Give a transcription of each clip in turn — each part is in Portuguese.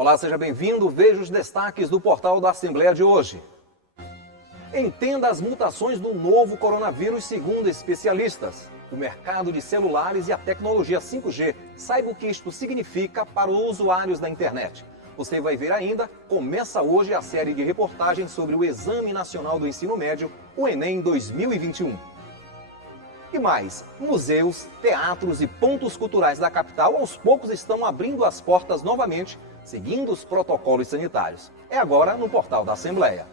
Olá, seja bem-vindo. Veja os destaques do portal da Assembleia de hoje. Entenda as mutações do novo coronavírus segundo especialistas. O mercado de celulares e a tecnologia 5G. Saiba o que isto significa para os usuários da internet. Você vai ver ainda, começa hoje a série de reportagens sobre o Exame Nacional do Ensino Médio, o Enem 2021. E mais, museus, teatros e pontos culturais da capital aos poucos estão abrindo as portas novamente, seguindo os protocolos sanitários. É agora no portal da Assembleia.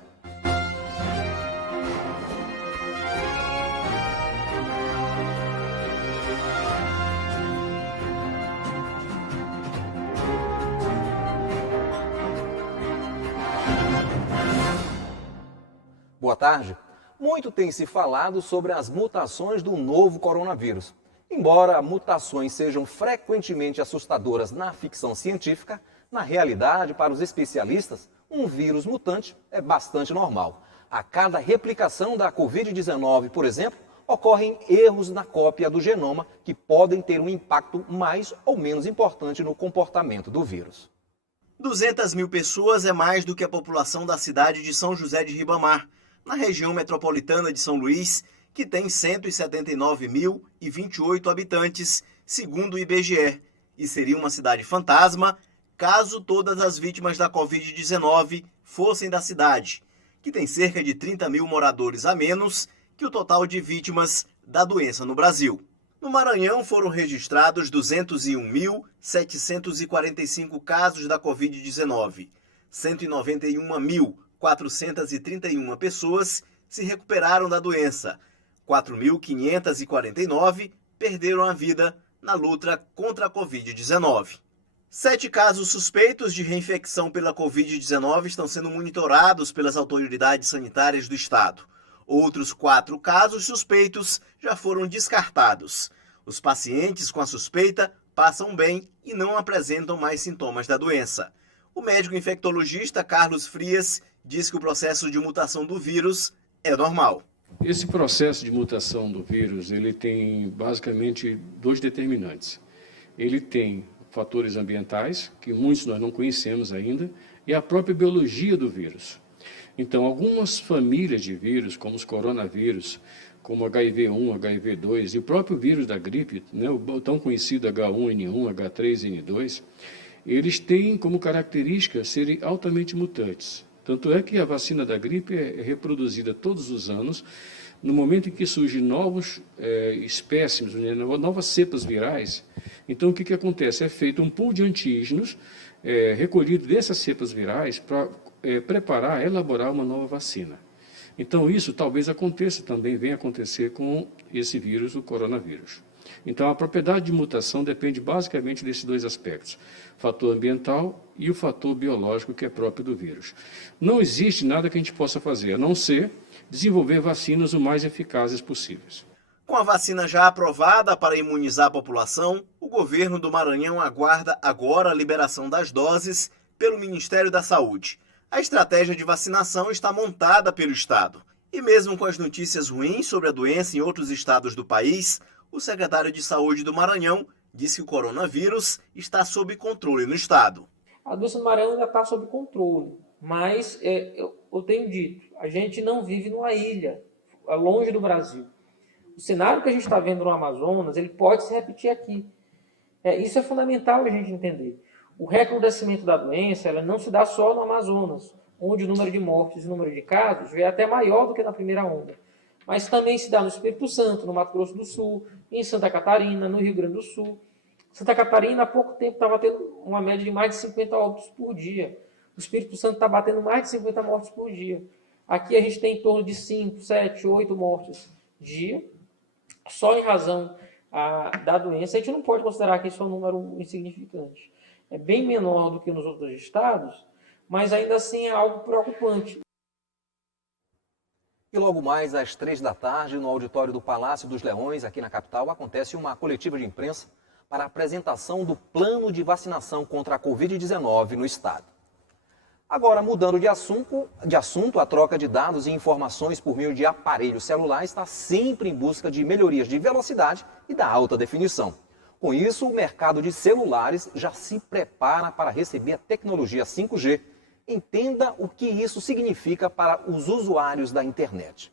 Boa tarde. Muito tem se falado sobre as mutações do novo coronavírus. Embora mutações sejam frequentemente assustadoras na ficção científica, na realidade, para os especialistas, um vírus mutante é bastante normal. A cada replicação da Covid-19, por exemplo, ocorrem erros na cópia do genoma que podem ter um impacto mais ou menos importante no comportamento do vírus. 200 mil pessoas é mais do que a população da cidade de São José de Ribamar, na região metropolitana de São Luís, que tem 179.028 habitantes, segundo o IBGE, e seria uma cidade fantasma caso todas as vítimas da Covid-19 fossem da cidade, que tem cerca de 30 mil moradores a menos que o total de vítimas da doença no Brasil. No Maranhão foram registrados 201.745 casos da Covid-19, 191.431 pessoas se recuperaram da doença, 4.549 perderam a vida na luta contra a Covid-19. 7 casos suspeitos de reinfecção pela Covid-19 estão sendo monitorados pelas autoridades sanitárias do estado. Outros 4 casos suspeitos já foram descartados. Os pacientes com a suspeita passam bem e não apresentam mais sintomas da doença. O médico infectologista Carlos Frias diz que o processo de mutação do vírus é normal. Esse processo de mutação do vírus, ele tem basicamente 2 determinantes. Ele tem fatores ambientais, que muitos nós não conhecemos ainda, e a própria biologia do vírus. Então, algumas famílias de vírus, como os coronavírus, como HIV1, HIV2 e o próprio vírus da gripe, né, o tão conhecido H1N1, H3N2, eles têm como característica serem altamente mutantes. Tanto é que a vacina da gripe é reproduzida todos os anos, no momento em que surgem novos espécimes, novas cepas virais. Então, o que acontece? É feito um pool de antígenos recolhido dessas cepas virais para preparar, elaborar uma nova vacina. Então, isso talvez aconteça também, venha acontecer com esse vírus, o coronavírus. Então, a propriedade de mutação depende basicamente desses 2 aspectos, fator ambiental e o fator biológico que é próprio do vírus. Não existe nada que a gente possa fazer, a não ser desenvolver vacinas o mais eficazes possíveis. Com a vacina já aprovada para imunizar a população, o governo do Maranhão aguarda agora a liberação das doses pelo Ministério da Saúde. A estratégia de vacinação está montada pelo estado. E mesmo com as notícias ruins sobre a doença em outros estados do país, o secretário de Saúde do Maranhão disse que o coronavírus está sob controle no estado. A doença do Maranhão ainda está sob controle, mas eu tenho dito, a gente não vive numa ilha, longe do Brasil. O cenário que a gente está vendo no Amazonas, ele pode se repetir aqui. Isso é fundamental a gente entender. O recrudescimento da doença, ela não se dá só no Amazonas, onde o número de mortes e o número de casos é até maior do que na primeira onda. Mas também se dá no Espírito Santo, no Mato Grosso do Sul, em Santa Catarina, no Rio Grande do Sul. Santa Catarina, há pouco tempo, estava tendo uma média de mais de 50 óbitos por dia. O Espírito Santo está batendo mais de 50 mortes por dia. Aqui a gente tem em torno de 5, 7, 8 mortes dia, só em razão da doença. A gente não pode considerar que isso é um número insignificante. É bem menor do que nos outros estados, mas ainda assim é algo preocupante. E logo mais às 3 da tarde, no auditório do Palácio dos Leões, aqui na capital, acontece uma coletiva de imprensa para a apresentação do plano de vacinação contra a Covid-19 no estado. Agora, mudando de assunto, a troca de dados e informações por meio de aparelho celular está sempre em busca de melhorias de velocidade e da alta definição. Com isso, o mercado de celulares já se prepara para receber a tecnologia 5G. Entenda o que isso significa para os usuários da internet.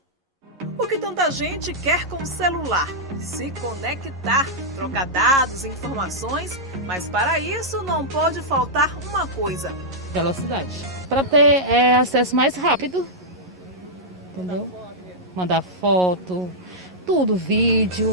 O que tanta gente quer com o celular? Se conectar, trocar dados, informações, mas para isso não pode faltar uma coisa: velocidade. Para ter acesso mais rápido, entendeu? Mandar foto, tudo, vídeo,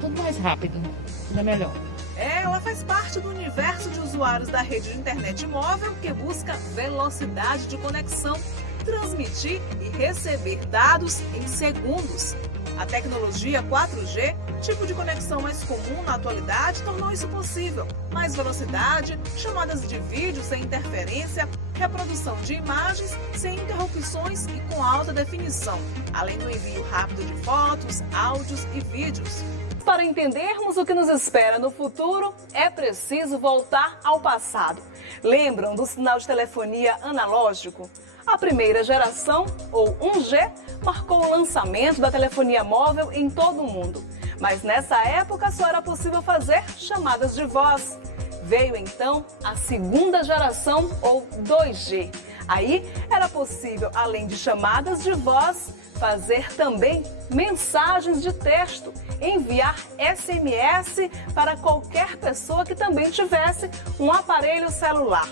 tudo mais rápido, tudo é melhor. Ela faz parte do universo de usuários da rede de internet móvel que busca velocidade de conexão, transmitir e receber dados em segundos. A tecnologia 4G, tipo de conexão mais comum na atualidade, tornou isso possível. Mais velocidade, chamadas de vídeo sem interferência, reprodução de imagens sem interrupções e com alta definição, além do envio rápido de fotos, áudios e vídeos. Para entendermos o que nos espera no futuro, é preciso voltar ao passado. Lembram do sinal de telefonia analógico? A primeira geração, ou 1G, marcou o lançamento da telefonia móvel em todo o mundo. Mas nessa época só era possível fazer chamadas de voz. Veio então a segunda geração, ou 2G. Aí era possível, além de chamadas de voz, fazer também mensagens de texto, enviar SMS para qualquer pessoa que também tivesse um aparelho celular.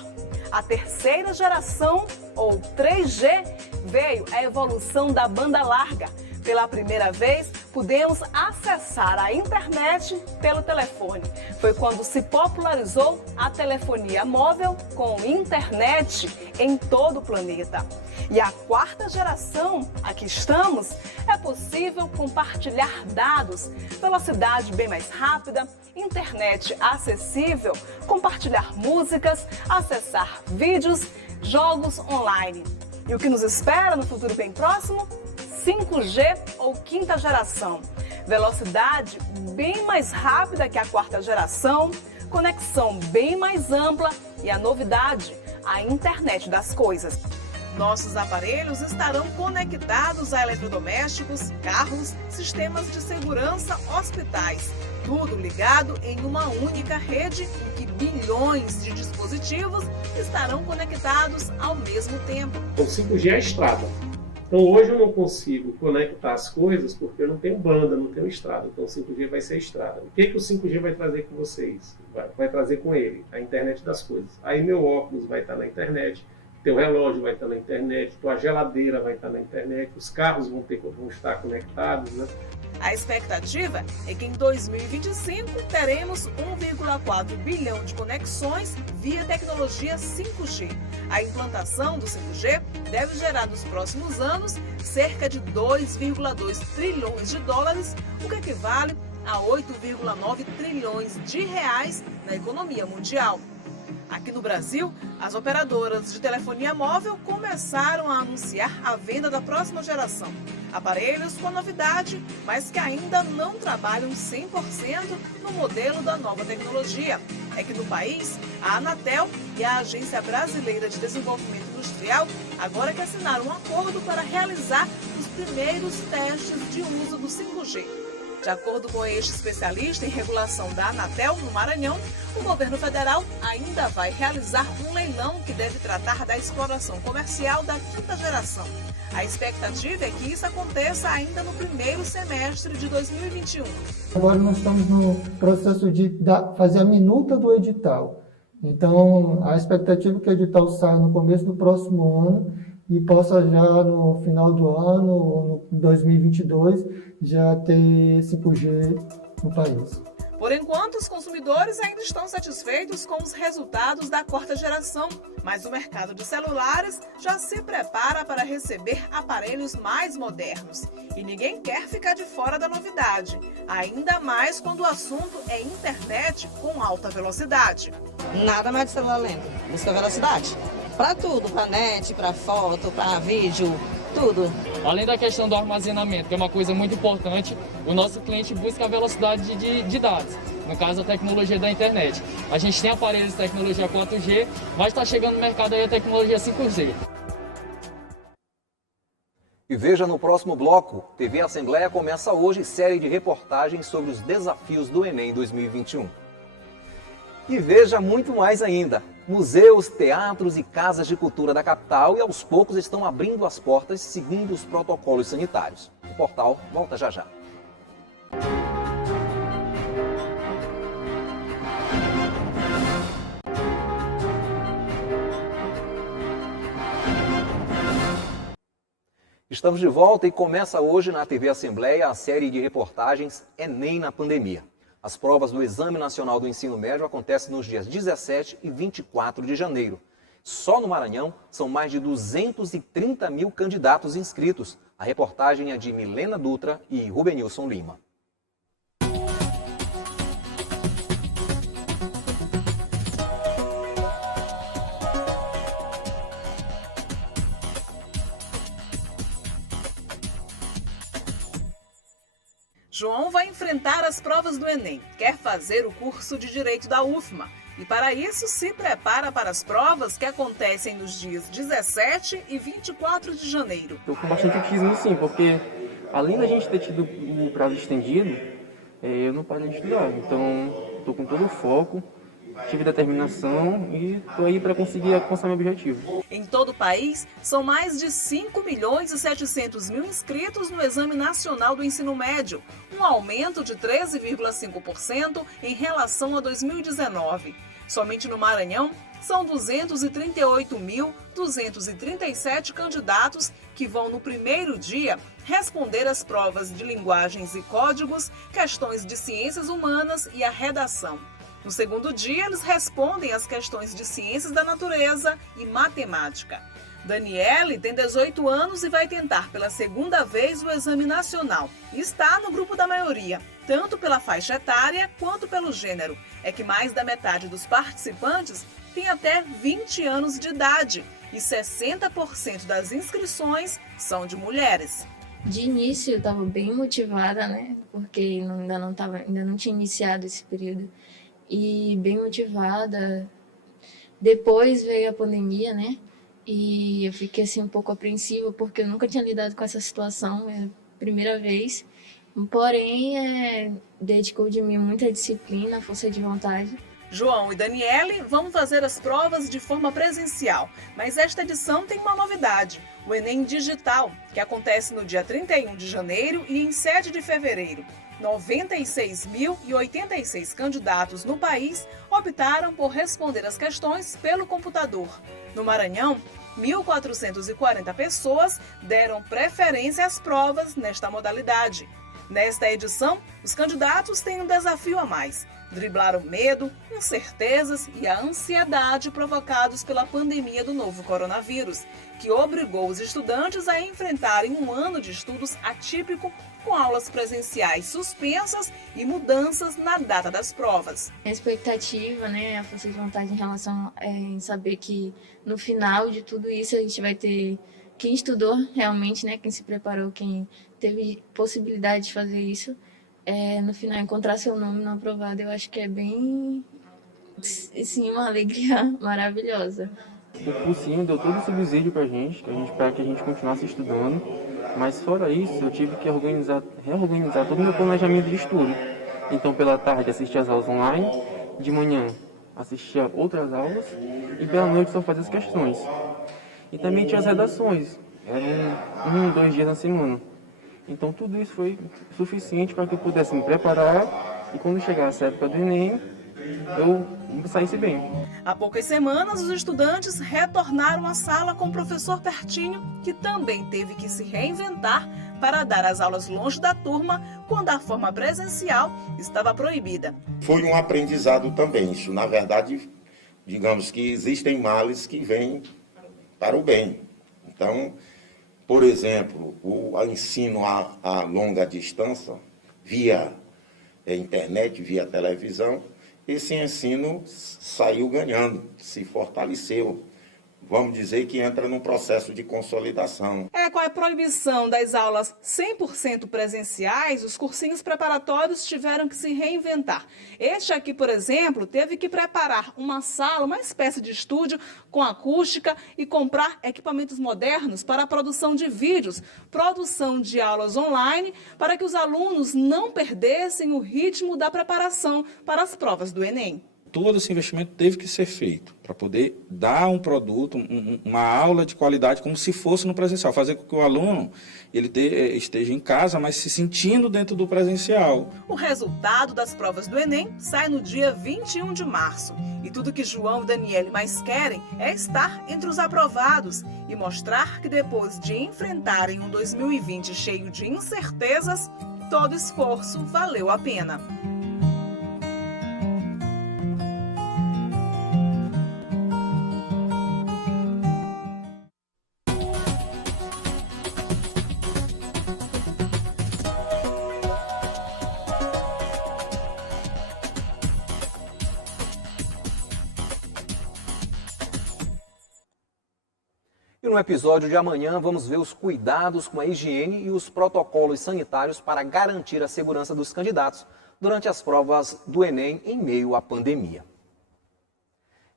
A terceira geração, ou 3G, veio a evolução da banda larga. Pela primeira vez, pudemos acessar a internet pelo telefone. Foi quando se popularizou a telefonia móvel com internet em todo o planeta. E a quarta geração, aqui estamos, é possível compartilhar dados, velocidade bem mais rápida, internet acessível, compartilhar músicas, acessar vídeos, jogos online. E o que nos espera no futuro bem próximo? 5G ou quinta geração. Velocidade bem mais rápida que a quarta geração, conexão bem mais ampla e a novidade, a internet das coisas. Nossos aparelhos estarão conectados a eletrodomésticos, carros, sistemas de segurança, hospitais. Tudo ligado em uma única rede em que bilhões de dispositivos estarão conectados ao mesmo tempo. O 5G é a estrada. Então hoje eu não consigo conectar as coisas porque eu não tenho banda, não tenho estrada. Então o 5G vai ser a estrada. O que o 5G vai trazer com vocês? Vai trazer com ele a internet das coisas. Aí meu óculos vai estar na internet, teu relógio vai estar na internet, tua geladeira vai estar na internet, os carros vão estar conectados, né? A expectativa é que em 2025 teremos 1,4 bilhão de conexões via tecnologia 5G. A implantação do 5G deve gerar nos próximos anos cerca de 2,2 trilhões de dólares, o que equivale a 8,9 trilhões de reais na economia mundial. Aqui no Brasil, as operadoras de telefonia móvel começaram a anunciar a venda da próxima geração. Aparelhos com novidade, mas que ainda não trabalham 100% no modelo da nova tecnologia. É que no país, a Anatel e a Agência Brasileira de Desenvolvimento Industrial agora que assinaram um acordo para realizar os primeiros testes de uso do 5G. De acordo com este especialista em regulação da Anatel no Maranhão, o governo federal ainda vai realizar um leilão que deve tratar da exploração comercial da quinta geração. A expectativa é que isso aconteça ainda no primeiro semestre de 2021. Agora nós estamos no processo de fazer a minuta do edital. Então, a expectativa é que o edital saia no começo do próximo ano e possa já no final do ano, ou no 2022, já ter 5G no país. Por enquanto, os consumidores ainda estão satisfeitos com os resultados da quarta geração, mas o mercado de celulares já se prepara para receber aparelhos mais modernos. E ninguém quer ficar de fora da novidade, ainda mais quando o assunto é internet com alta velocidade. Nada mais de celular lento, busca velocidade. Para tudo, para net, para foto, para vídeo, tudo. Além da questão do armazenamento, que é uma coisa muito importante, o nosso cliente busca a velocidade de dados, no caso a tecnologia da internet. A gente tem aparelhos de tecnologia 4G, mas está chegando no mercado aí a tecnologia 5G. E veja no próximo bloco, TV Assembleia começa hoje série de reportagens sobre os desafios do Enem 2021. E veja muito mais ainda. Museus, teatros e casas de cultura da capital e aos poucos estão abrindo as portas segundo os protocolos sanitários. O portal volta já já. Estamos de volta e começa hoje na TV Assembleia a série de reportagens Enem na pandemia. As provas do Exame Nacional do Ensino Médio acontecem nos dias 17 e 24 de janeiro. Só no Maranhão são mais de 230 mil candidatos inscritos. A reportagem é de Milena Dutra e Rubenilson Lima. João vai enfrentar as provas do Enem. Quer fazer o curso de Direito da UFMA. E para isso se prepara para as provas que acontecem nos dias 17 e 24 de janeiro. Estou com bastante otimismo sim, porque além da gente ter tido o prazo estendido, eu não parei de estudar. Então estou com todo o foco, tive determinação e estou aí para conseguir alcançar meu objetivo. Em todo o país, são mais de 5.700.000 inscritos no Exame Nacional do Ensino Médio, um aumento de 13,5% em relação a 2019. Somente no Maranhão, são 238.237 candidatos que vão no primeiro dia responder às provas de linguagens e códigos, questões de ciências humanas e a redação. No segundo dia, eles respondem às questões de ciências da natureza e matemática. Daniele tem 18 anos e vai tentar pela segunda vez o Exame Nacional. E está no grupo da maioria, tanto pela faixa etária quanto pelo gênero. É que mais da metade dos participantes tem até 20 anos de idade e 60% das inscrições são de mulheres. De início eu estava bem motivada, né? Porque ainda não tinha iniciado esse período. E bem motivada. Depois veio a pandemia, né? E eu fiquei assim um pouco apreensiva porque eu nunca tinha lidado com essa situação, é a primeira vez. Porém, dedicou de mim muita disciplina, força de vontade. João e Daniele vão fazer as provas de forma presencial, mas esta edição tem uma novidade, o Enem Digital, que acontece no dia 31 de janeiro e em 7 de fevereiro. 96.086 candidatos no país optaram por responder as questões pelo computador. No Maranhão, 1.440 pessoas deram preferência às provas nesta modalidade. Nesta edição, os candidatos têm um desafio a mais: driblar o medo, incertezas e a ansiedade provocados pela pandemia do novo coronavírus, que obrigou os estudantes a enfrentarem um ano de estudos atípico, com aulas presenciais suspensas e mudanças na data das provas. A expectativa, né, a força de vontade em relação em saber que no final de tudo isso a gente vai ter quem estudou realmente, né, quem se preparou, quem teve possibilidade de fazer isso, no final encontrar seu nome no aprovado. Eu acho que é bem, sim, uma alegria maravilhosa. O cursinho deu todo o subsídio para que a gente continuasse estudando, mas fora isso eu tive que reorganizar todo o meu planejamento de estudo. Então pela tarde assistia às aulas online, de manhã assistia outras aulas e pela noite só fazia as questões. E também tinha as redações, eram 2 dias na semana. Então tudo isso foi suficiente para que eu pudesse me preparar e quando chegasse a época do Enem, eu saísse bem. Há poucas semanas, os estudantes retornaram à sala com o professor pertinho, que também teve que se reinventar para dar as aulas longe da turma, quando a forma presencial estava proibida. Foi um aprendizado também. Isso, na verdade, digamos que existem males que vêm para o bem. Então, por exemplo, o ensino a longa distância, via internet, via televisão, esse ensino saiu ganhando, se fortaleceu. Vamos dizer que entra num processo de consolidação. Com a proibição das aulas 100% presenciais, os cursinhos preparatórios tiveram que se reinventar. Este aqui, por exemplo, teve que preparar uma sala, uma espécie de estúdio com acústica e comprar equipamentos modernos para a produção de vídeos, produção de aulas online, para que os alunos não perdessem o ritmo da preparação para as provas do Enem. todo esse investimento teve que ser feito para poder dar um produto, uma aula de qualidade como se fosse no presencial, fazer com que o aluno ele esteja em casa, mas se sentindo dentro do presencial. O resultado das provas do Enem sai no dia 21 de março. E tudo que João e Daniele mais querem é estar entre os aprovados e mostrar que depois de enfrentarem um 2020 cheio de incertezas, todo esforço valeu a pena. E no episódio de amanhã vamos ver os cuidados com a higiene e os protocolos sanitários para garantir a segurança dos candidatos durante as provas do Enem em meio à pandemia.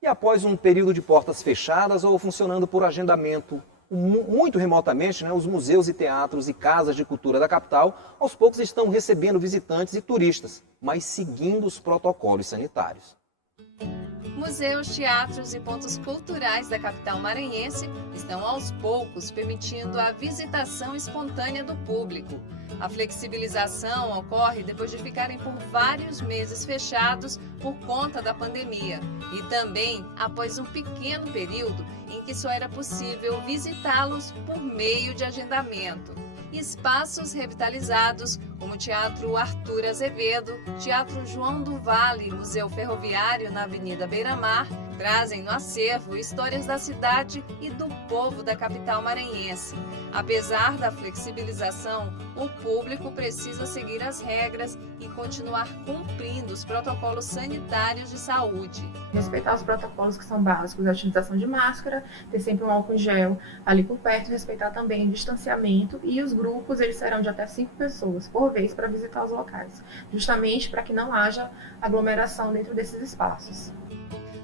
E após um período de portas fechadas ou funcionando por agendamento muito remotamente, os museus e teatros e casas de cultura da capital aos poucos estão recebendo visitantes e turistas, mas seguindo os protocolos sanitários. Museus, teatros e pontos culturais da capital maranhense estão aos poucos permitindo a visitação espontânea do público. A flexibilização ocorre depois de ficarem por vários meses fechados por conta da pandemia e também após um pequeno período em que só era possível visitá-los por meio de agendamento. Espaços revitalizados, como o Teatro Arthur Azevedo, Teatro João do Vale e Museu Ferroviário na Avenida Beira-Mar, trazem no acervo histórias da cidade e do povo da capital maranhense. Apesar da flexibilização, o público precisa seguir as regras e continuar cumprindo os protocolos sanitários de saúde. Respeitar os protocolos que são básicos, a utilização de máscara, ter sempre um álcool em gel ali por perto, respeitar também o distanciamento, e os grupos eles serão de até 5 pessoas por vez para visitar os locais, justamente para que não haja aglomeração dentro desses espaços.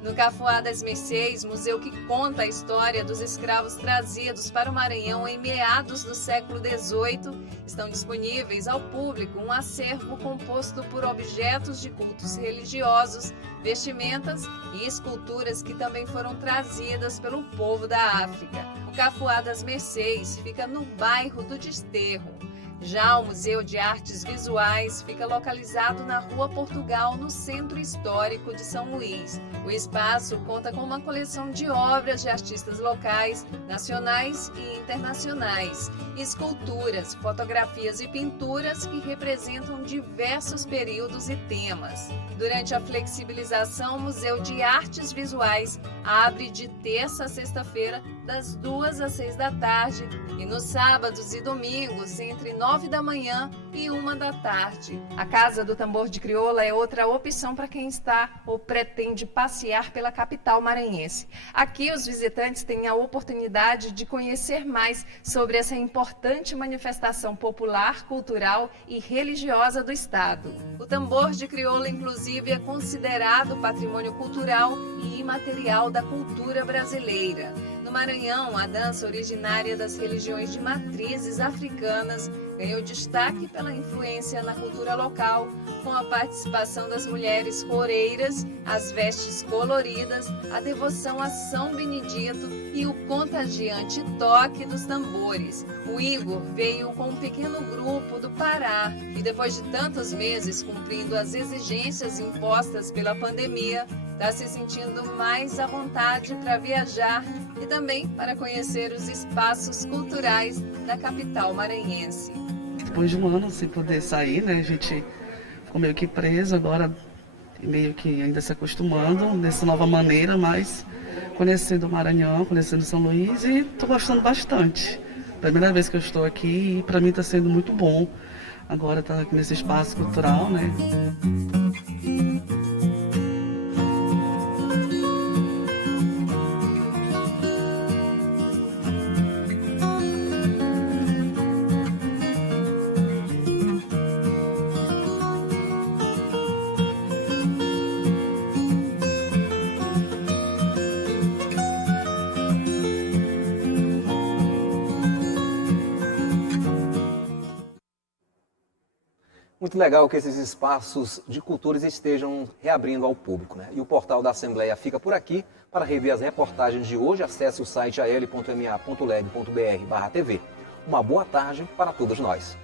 No Cafuá das Mercês, museu que conta a história dos escravos trazidos para o Maranhão em meados do século XVIII, estão disponíveis ao público um acervo composto por objetos de cultos religiosos, vestimentas e esculturas que também foram trazidas pelo povo da África. O Cafuá das Mercês fica no bairro do Desterro. Já o Museu de Artes Visuais fica localizado na Rua Portugal, no Centro Histórico de São Luís. O espaço conta com uma coleção de obras de artistas locais, nacionais e internacionais, esculturas, fotografias e pinturas que representam diversos períodos e temas. Durante a flexibilização, o Museu de Artes Visuais abre de terça a sexta-feira, das 2 às 6 da tarde, e nos sábados e domingos, entre 9 da manhã e 1 da tarde. A Casa do Tambor de Crioula é outra opção para quem está ou pretende passear pela capital maranhense. Aqui os visitantes têm a oportunidade de conhecer mais sobre essa importante manifestação popular, cultural e religiosa do estado. O tambor de crioula, inclusive, é considerado patrimônio cultural e imaterial da cultura brasileira. No Maranhão, a dança originária das religiões de matrizes africanas ganhou destaque pela influência na cultura local, com a participação das mulheres coreiras, as vestes coloridas, a devoção a São Benedito e o contagiante toque dos tambores. O Igor veio com um pequeno grupo do Pará e, depois de tantos meses cumprindo as exigências impostas pela pandemia, está se sentindo mais à vontade para viajar e também para conhecer os espaços culturais da capital maranhense. Depois de um ano sem poder sair, a gente ficou meio que preso, agora meio que ainda se acostumando dessa nova maneira, mas conhecendo o Maranhão, conhecendo São Luís, e estou gostando bastante. Primeira vez que eu estou aqui e para mim está sendo muito bom agora estar aqui nesse espaço cultural, Muito muito legal que esses espaços de culturas estejam reabrindo ao público, né? E o portal da Assembleia fica por aqui. Para rever as reportagens de hoje, acesse o site al.ma.leg.br/tv. Uma boa tarde para todos nós.